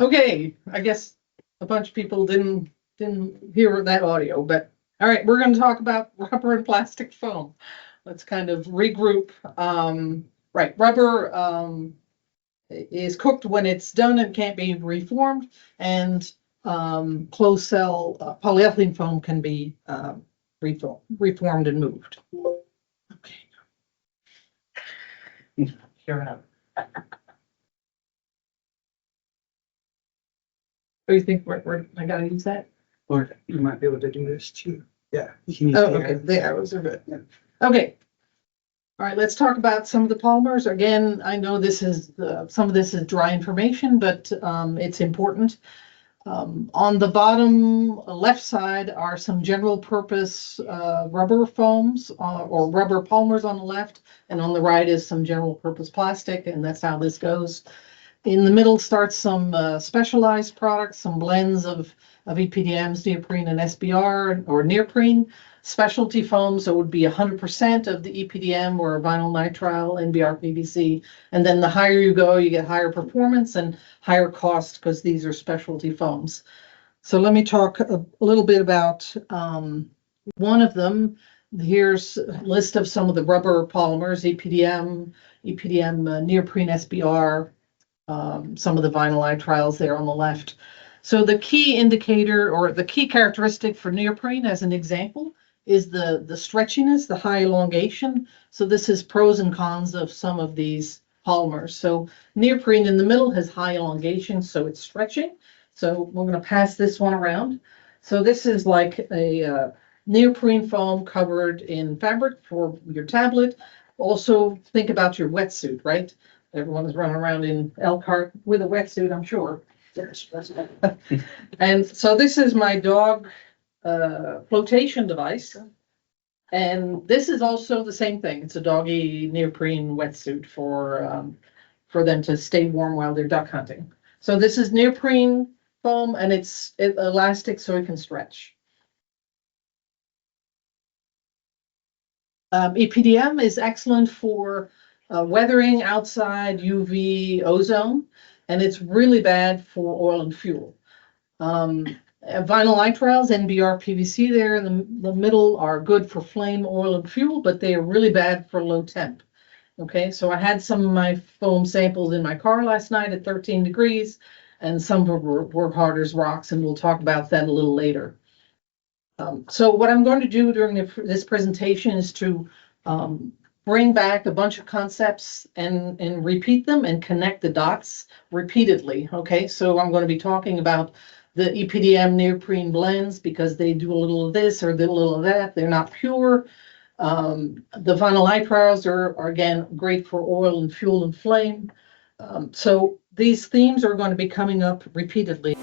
Okay, I guess a bunch of people didn't hear that audio, but all right, we're going to talk about rubber and plastic foam. Let's kind of regroup. Right, rubber is cooked when it's done and can't be reformed, and closed cell polyethylene foam can be reformed and moved. Okay. Here I am. Oh, you think I gotta use that? Or you might be able to do this too. Yeah, you can use Oh, the okay, arrow. the arrows are good. Okay. All right, let's talk about some of the polymers. Again, I know this is some of this is dry information, but it's important. On the bottom left side are some general purpose rubber foams or rubber polymers on the left, and on the right is some general purpose plastic, and that's how this goes. In the middle starts some specialized products, some blends of EPDMs, neoprene and SBR, or neoprene. Specialty foams, so it would be 100% of the EPDM or vinyl nitrile, NBR, PVC. And then the higher you go, you get higher performance and higher cost because these are specialty foams. So let me talk a little bit about one of them. Here's a list of some of the rubber polymers, EPDM, neoprene, SBR, some of the vinyl nitriles there on the left. So the key indicator or the key characteristic for neoprene, as an example, is the stretchiness, the high elongation. So this is pros and cons of some of these polymers. So neoprene in the middle has high elongation, so it's stretching. So we're going to pass this one around. So this is like a neoprene foam covered in fabric for your tablet. Also think about your wetsuit, right? Everyone is running around in Elkhart with a wetsuit, I'm sure. And so this is my dog flotation device. And this is also the same thing. It's a doggy neoprene wetsuit for them to stay warm while they're duck hunting. So this is neoprene foam, and it's elastic so it can stretch. EPDM is excellent for weathering outside, UV, ozone, and it's really bad for oil and fuel. Vinyl nitriles, NBR, PVC there in the middle are good for flame, oil, and fuel, but they are really bad for low temp. Okay, so I had some of my foam samples in my car last night at 13 degrees, and some were hard as rocks, and we'll talk about that a little later. So what I'm going to do during this presentation is to bring back a bunch of concepts and repeat them and connect the dots repeatedly. Okay, so I'm going to be talking about the EPDM neoprene blends because they do a little of this or a little of that. They're not pure. The vinyl nitriles are again great for oil and fuel and flame. So these themes are going to be coming up repeatedly.